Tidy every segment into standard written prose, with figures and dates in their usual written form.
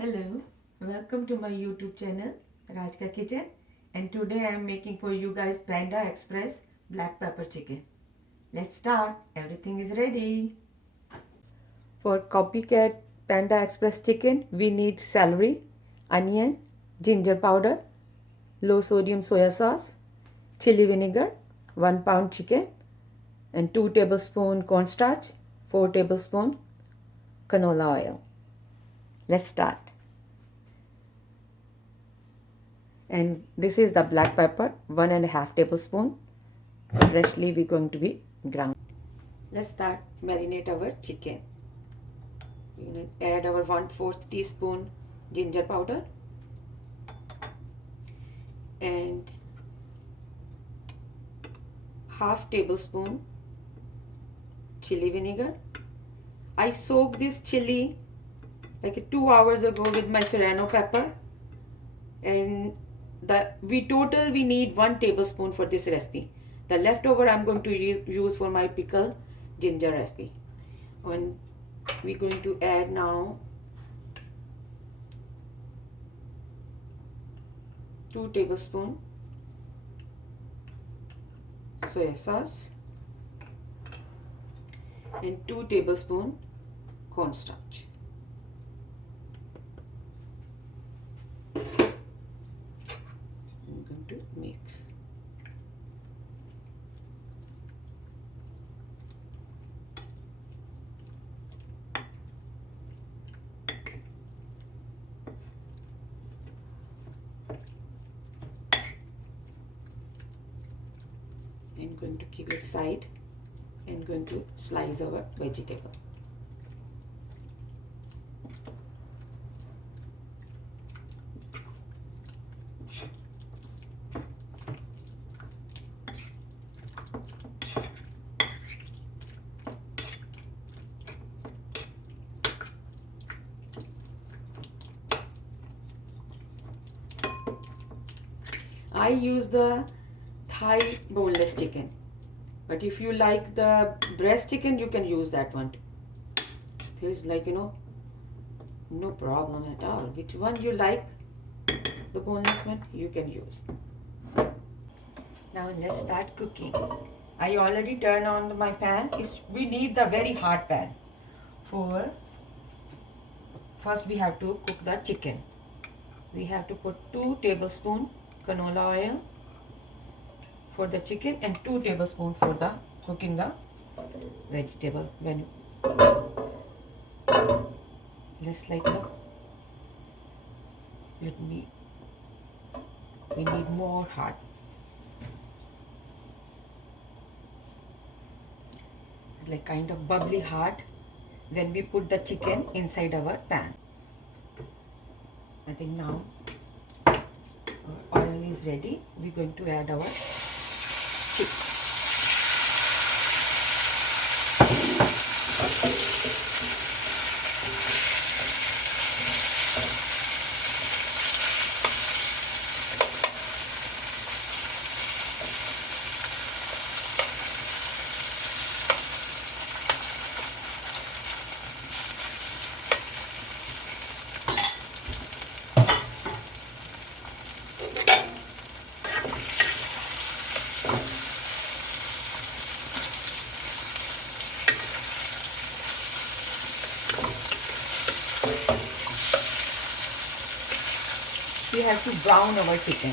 Hello, welcome to my YouTube channel Raj Ka Kitchen, and today I am making for you guys Panda Express black pepper chicken. Let's start. Everything is ready. For copycat Panda Express chicken, we need celery, onion, ginger powder, low sodium soya sauce, chili vinegar, 1 pound chicken, and 2 tablespoon cornstarch, 4 tablespoon canola oil. Let's start. And this is the black pepper, 1.5 tablespoon. Freshly we're going to be ground. Let's start marinate our chicken. We're going to add our 1/4 teaspoon ginger powder and half tablespoon chili vinegar. I soaked this chili like 2 hours ago with my serrano pepper, and we need 1 tablespoon for this recipe. The leftover I'm going to use for my pickle ginger recipe. And we're going to add now 2 tablespoon soya sauce and 2 tablespoon cornstarch. Mix. I'm going to keep it aside and going to slice our vegetable. I use the Thai boneless chicken, but if you like the breast chicken, you can use that one. There's no problem at all. Which one you like, the boneless one, you can use. Now let's start cooking. I already turned on my pan. We need the very hot pan. First we have to cook the chicken. We have to put 2 tablespoons canola oil for the chicken and 2 tablespoons for the cooking the vegetable. Just like that. We need more hot. It's like kind of bubbly hot when we put the chicken inside our pan. I think now our oil is ready. We're going to add our chicken. We have to brown our chicken.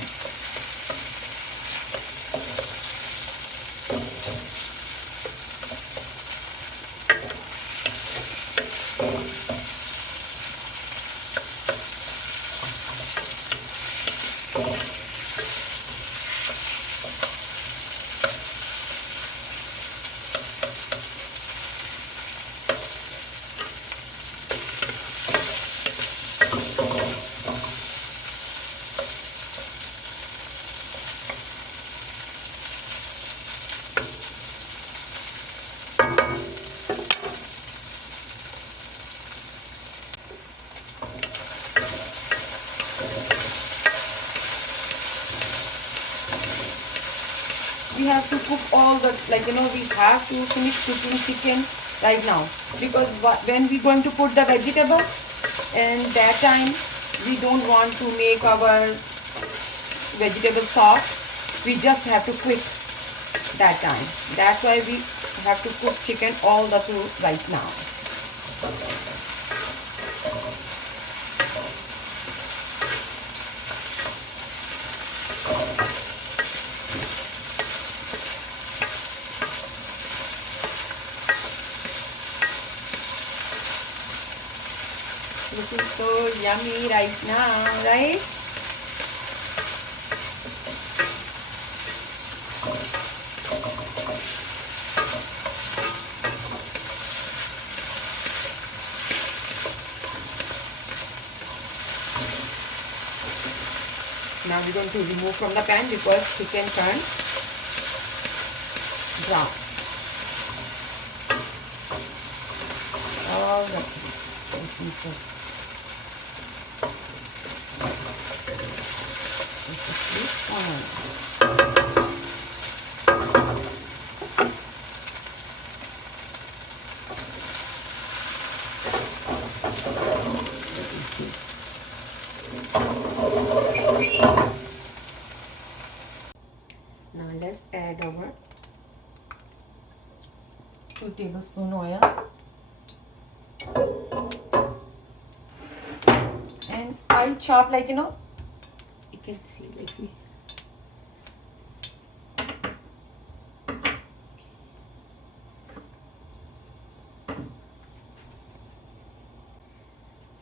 We have to cook all the, we have to finish cooking chicken right now, because when we're going to put the vegetable, and that time we don't want to make our vegetable soft. We just have to quick that time. That's why we have to cook chicken all the through right now. This is so yummy right now, right? Now we're going to remove from the pan because chicken turned brown. All the pieces. Now let's add our 2 tablespoons oil and I chop like you can see like me.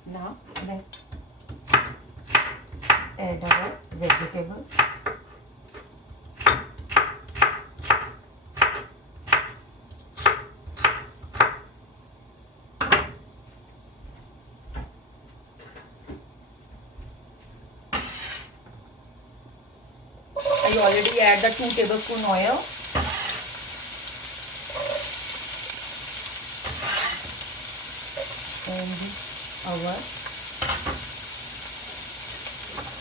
Now let's add our vegetables. I already add the 2 tablespoon oil. And our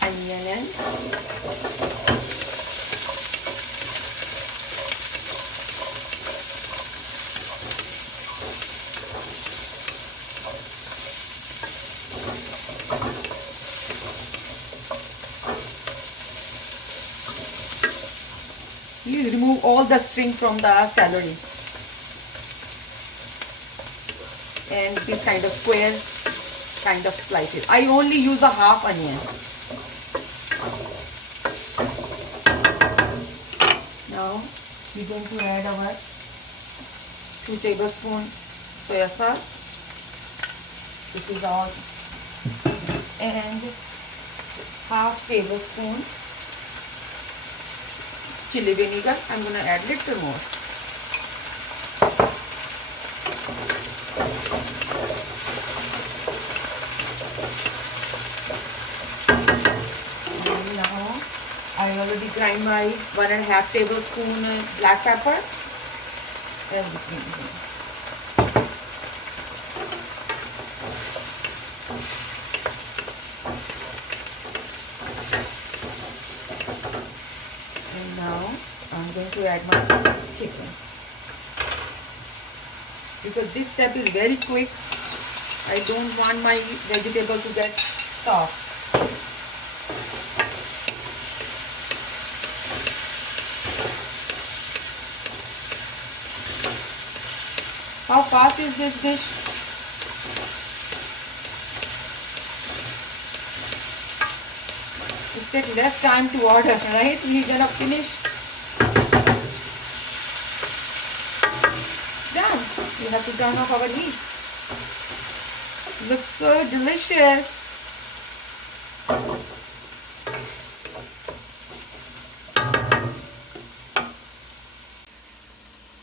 onion. Please remove all the string from the celery. And this kind of square kind of slices. I only use a half onion. Now we're going to add our 2 tablespoons soya sauce. This is all. And half tablespoon chilli vinegar. I'm going to add little more. And now I already grind my 1.5 tablespoon black pepper. Everything. And now I'm going to add my chicken. Because this step is very quick. I don't want my vegetable to get soft. How fast is this dish? It takes less time to order, right? We're gonna finish. Done. We have to turn off our heat. Looks so delicious.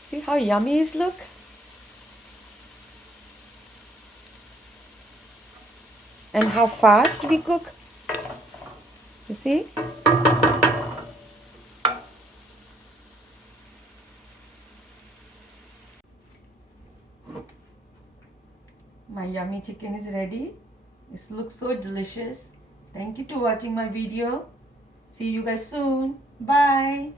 See how yummy it looks? And how fast we cook. You see? My yummy chicken is ready. This looks so delicious. Thank you for watching my video. See you guys soon. Bye.